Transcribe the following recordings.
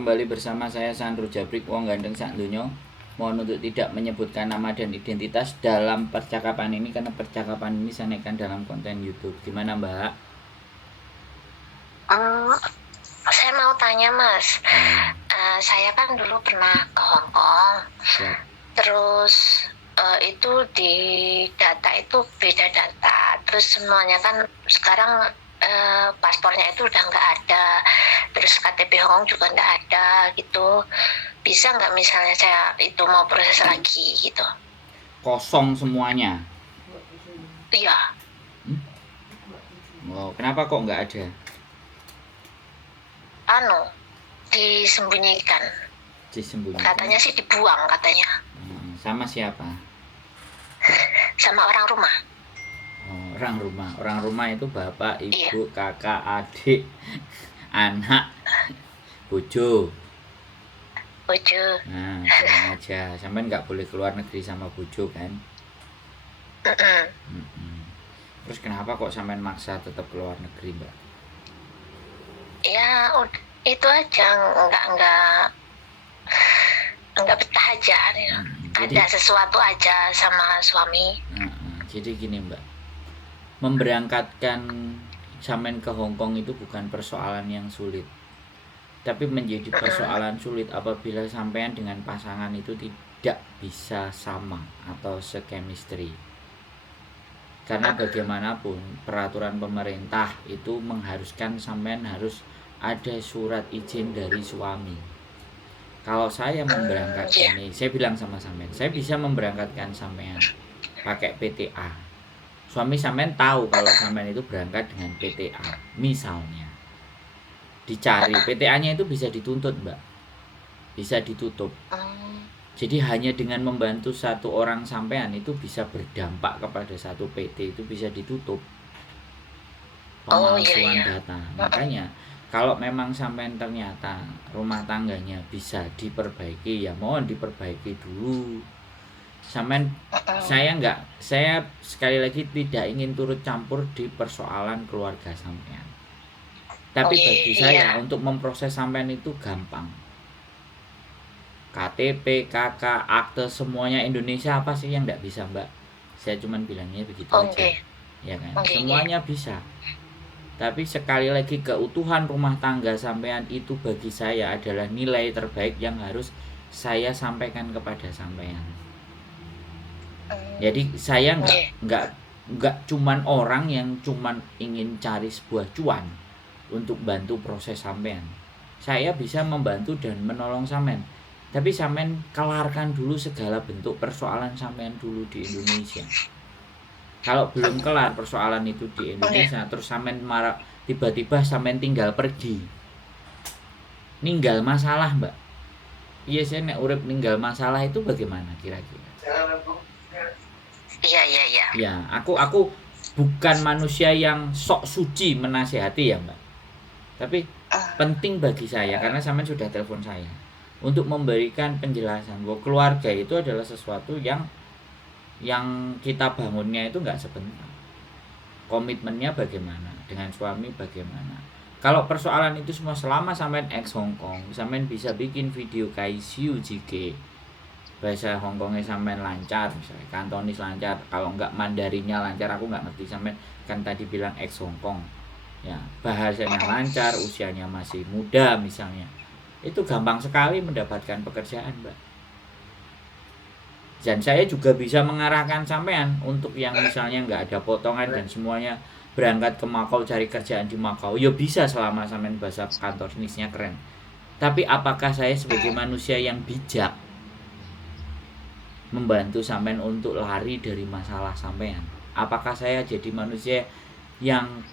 kembali bersama saya Sandro Jabrik, wong gandeng sak donya. Mohon untuk tidak menyebutkan nama dan identitas dalam percakapan ini karena percakapan ini saya naikkan dalam konten YouTube. Gimana, Mbak? Saya mau tanya, Mas. Saya kan dulu pernah ke Hong Kong. Siap. Terus itu di data itu beda data. Terus semuanya kan sekarang paspornya itu udah nggak ada. Terus KTP Hong Kong juga nggak ada gitu. Bisa nggak misalnya saya itu mau proses lagi gitu? Kosong semuanya. Iya. Oh, kenapa kok nggak ada? Disembunyikan. Katanya sih dibuang katanya. Sama siapa? Sama orang rumah. Oh, orang rumah itu bapak, ibu, iya. Kakak, adik, anak, bojo. Nah, bilang aja, sampai nggak boleh keluar negeri sama bojo kan? Terus kenapa kok sampai maksa tetap keluar negeri, Mbak? Ya itu aja, nggak betah aja. Jadi, ada sesuatu aja sama suami. Jadi gini, Mbak, memberangkatkan sampean ke Hong Kong itu bukan persoalan yang sulit, tapi menjadi persoalan sulit apabila sampean dengan pasangan itu tidak bisa sama atau se-chemistry. Karena bagaimanapun peraturan pemerintah itu mengharuskan sampean harus ada surat izin dari suami. Kalau saya memberangkatkan ini, saya bilang sama sampean, saya bisa memberangkatkan sampean pakai PTA. Suami sampean tahu kalau sampean itu berangkat dengan PTA, misalnya. Dicari PTA-nya itu bisa dituntut, Mbak. Bisa ditutup. Jadi hanya dengan membantu satu orang sampean itu bisa berdampak kepada satu PT, itu bisa ditutup pemalsuan data. Makanya kalau memang sampean ternyata rumah tangganya bisa diperbaiki, ya mohon diperbaiki dulu. Sampean saya sekali lagi tidak ingin turut campur di persoalan keluarga sampean. Tapi bagi saya untuk memproses sampean itu gampang. KTP, KK, akte semuanya Indonesia apa sih yang tidak bisa, Mbak? Saya cuman bilangnya begitu aja. Ya kan? Semuanya bisa. Tapi sekali lagi keutuhan rumah tangga sampean itu bagi saya adalah nilai terbaik yang harus saya sampaikan kepada sampean. Jadi saya nggak cuman orang yang cuman ingin cari sebuah cuan untuk bantu proses sampean. Saya bisa membantu dan menolong sampean. Tapi sampean kelarkan dulu segala bentuk persoalan sampean dulu di Indonesia. Kalau belum kelar persoalan itu di Indonesia, terus sampean marah, tiba-tiba sampean tinggal pergi. Ninggal masalah, Mbak. Iya, saya nek urip ninggal masalah itu bagaimana kira-kira? Iya. Ya, aku bukan manusia yang sok suci menasihati ya, Mbak. Tapi penting bagi saya karena sampean sudah telepon saya untuk memberikan penjelasan bahwa keluarga itu adalah sesuatu yang kita bangunnya itu nggak sebentar. Komitmennya bagaimana, dengan suami bagaimana. Kalau persoalan itu semua selama sampean ex Hong Kong, sampean bisa bikin video KICU jika bahasa Hong Kongnya sampean lancar, misalnya Kantonis lancar, kalau nggak Mandarinnya lancar, aku nggak ngerti, sampean kan tadi bilang ex Hong Kong. Ya, bahasanya lancar, usianya masih muda misalnya. Itu gampang sekali mendapatkan pekerjaan, Mbak. Dan saya juga bisa mengarahkan sampean untuk yang misalnya nggak ada potongan dan semuanya berangkat ke Makau cari kerjaan di Makau. Ya bisa selama sampean bahasa Kantonisnya keren. Tapi apakah saya sebagai manusia yang bijak membantu sampean untuk lari dari masalah sampean? Apakah saya jadi manusia yang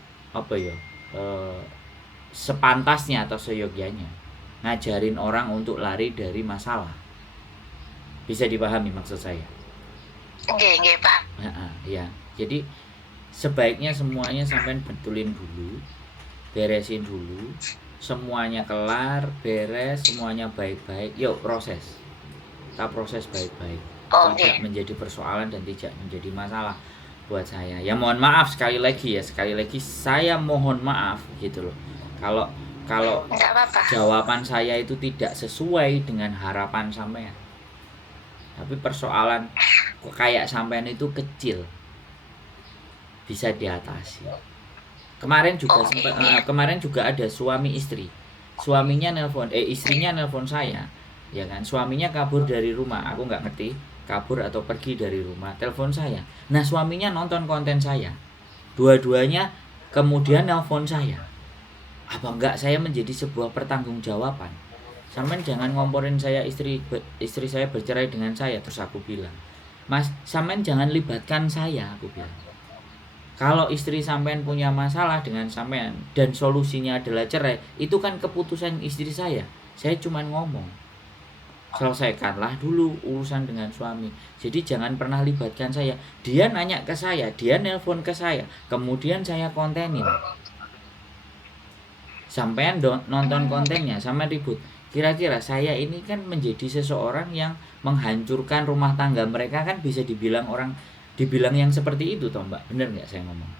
sepantasnya atau seyogyanya ngajarin orang untuk lari dari masalah? Bisa dipahami maksud saya? Nggih, Pak. Ya. Jadi sebaiknya semuanya sampean betulin dulu, beresin dulu, semuanya kelar, beres, semuanya baik-baik. Yuk proses. Kita proses baik-baik. Tidak menjadi persoalan dan tidak menjadi masalah buat saya. Ya mohon maaf sekali lagi saya mohon maaf gitu loh. Kalau kalau Enggak apa-apa. jawaban saya itu tidak sesuai dengan harapan sampean. Tapi persoalan kok kayak sampean itu kecil, bisa diatasi. Kemarin juga Oke. kemarin juga ada suami istri. Suaminya istrinya nelpon saya, ya kan? Suaminya kabur dari rumah, aku nggak ngerti kabur atau pergi dari rumah, telepon saya. Nah, suaminya nonton konten saya. Dua-duanya kemudian nelpon saya. Apa enggak saya menjadi sebuah pertanggungjawaban? Sampean jangan ngomporin saya istri saya bercerai dengan saya. Terus aku bilang, Mas, sampean jangan libatkan saya, aku bilang. Kalau istri sampean punya masalah dengan sampean dan solusinya adalah cerai, itu kan keputusan istri saya. Saya cuma ngomong, selesaikanlah dulu urusan dengan suami. Jadi jangan pernah libatkan saya. Dia nanya ke saya, dia nelpon ke saya, kemudian saya kontenin. Sampean nonton kontennya sama ribut. Kira-kira saya ini kan menjadi seseorang yang menghancurkan rumah tangga mereka, kan bisa dibilang yang seperti itu toh Mbak. Bener nggak saya ngomong?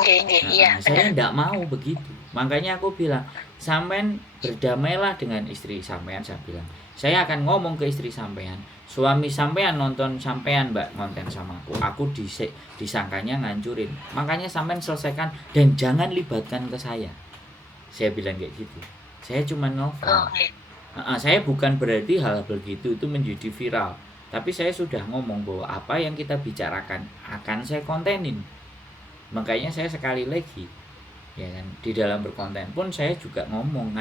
Iya, Saya tidak mau begitu. Makanya aku bilang, sampean berdamailah dengan istri sampean, saya bilang. Saya akan ngomong ke istri sampean, suami sampean nonton sampean Mbak konten sama aku disangkanya ngancurin. Makanya sampean selesaikan dan jangan libatkan ke saya. Saya bilang kayak gitu. Saya cuma nelfon. Saya bukan berarti hal begitu itu menjadi viral, tapi saya sudah ngomong bahwa apa yang kita bicarakan akan saya kontenin. Makanya saya sekali lagi, ya kan, di dalam berkonten pun saya juga ngomong,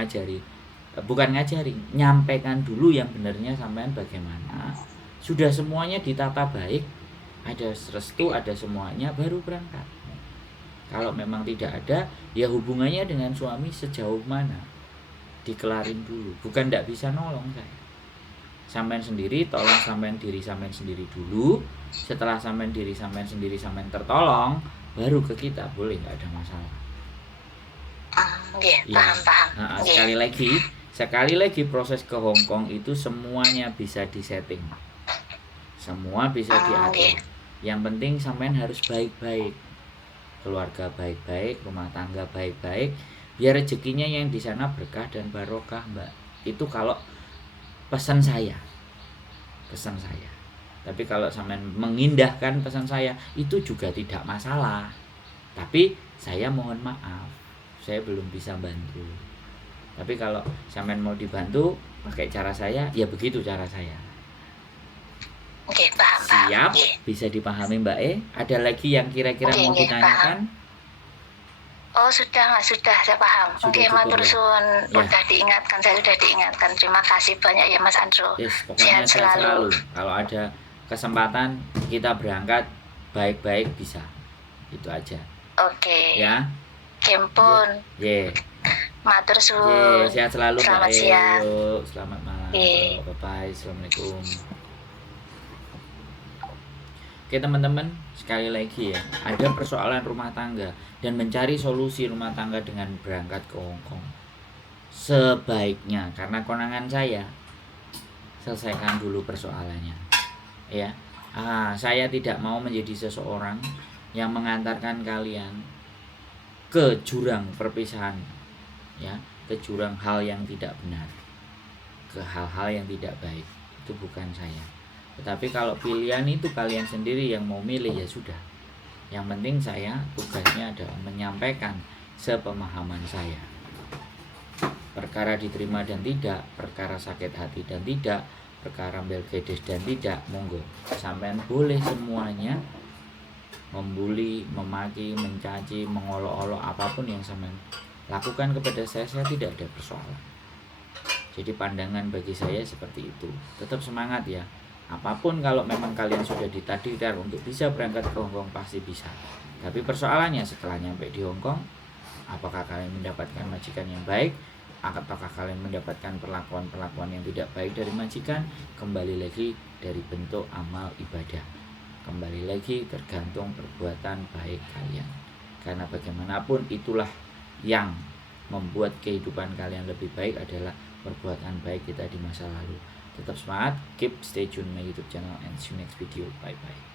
nyampaikan dulu yang benarnya sampean bagaimana. Sudah semuanya ditata baik, ada restu, ada semuanya, baru berangkat. Kalau memang tidak ada, ya hubungannya dengan suami sejauh mana, dikelarin dulu. Bukan tidak bisa nolong saya. Sampean sendiri, tolong sampean diri sampean sendiri dulu. Setelah sampean diri sampean sendiri sampean tertolong, baru ke kita, boleh, nggak ada masalah. Paham. Sekali lagi proses ke Hong Kong itu semuanya bisa disetting, semua bisa diatur. Yang penting sampean harus baik-baik, keluarga baik-baik, rumah tangga baik-baik, biar rezekinya yang di sana berkah dan barokah Mbak. Itu kalau pesan saya. Tapi kalau sampean mengindahkan pesan saya, itu juga tidak masalah. Tapi saya mohon maaf, saya belum bisa bantu. Tapi kalau sampean mau dibantu pakai cara saya, ya begitu cara saya. Paham. Siap, bisa dipahami Mbak E? Ada lagi yang kira-kira mau ditanyakan? Oh sudah saya paham. Matur suwun, sudah diingatkan, saya sudah diingatkan. Terima kasih banyak ya Mas Andro. Pokoknya sehat selalu. Kalau ada kesempatan kita berangkat baik-baik bisa. Itu aja. Ya. Kempun. Matur suwun. Sehat selalu. Selamat siang. Selamat malam. Bye-bye. Assalamualaikum. Oke teman-teman, sekali lagi ya, ada persoalan rumah tangga dan mencari solusi rumah tangga dengan berangkat ke Hong Kong. Sebaiknya, karena konangan saya, selesaikan dulu persoalannya. Ya, saya tidak mau menjadi seseorang yang mengantarkan kalian ke jurang perpisahan, ya, ke jurang hal yang tidak benar, ke hal-hal yang tidak baik. Itu bukan saya. Tetapi kalau pilihan itu kalian sendiri yang mau milih, ya sudah. Yang penting saya tugasnya adalah menyampaikan sepemahaman saya. Perkara diterima dan tidak, perkara sakit hati dan tidak, perkara belgedes dan tidak, monggo. Sampean boleh semuanya membuli, memaki, mencaci, mengolok-olok, apapun yang sampean lakukan kepada saya tidak ada persoalan. Jadi pandangan bagi saya seperti itu. Tetap semangat ya. Apapun, kalau memang kalian sudah ditakdirkan untuk bisa berangkat ke Hong Kong, pasti bisa. Tapi persoalannya setelah nyampe di Hong Kong, apakah kalian mendapatkan majikan yang baik, apakah kalian mendapatkan perlakuan yang tidak baik dari majikan, kembali lagi dari bentuk amal ibadah. Kembali lagi tergantung perbuatan baik kalian. Karena bagaimanapun itulah yang membuat kehidupan kalian lebih baik adalah perbuatan baik kita di masa lalu. Tetap semangat, keep stay tune my YouTube channel and see you next video. Bye bye.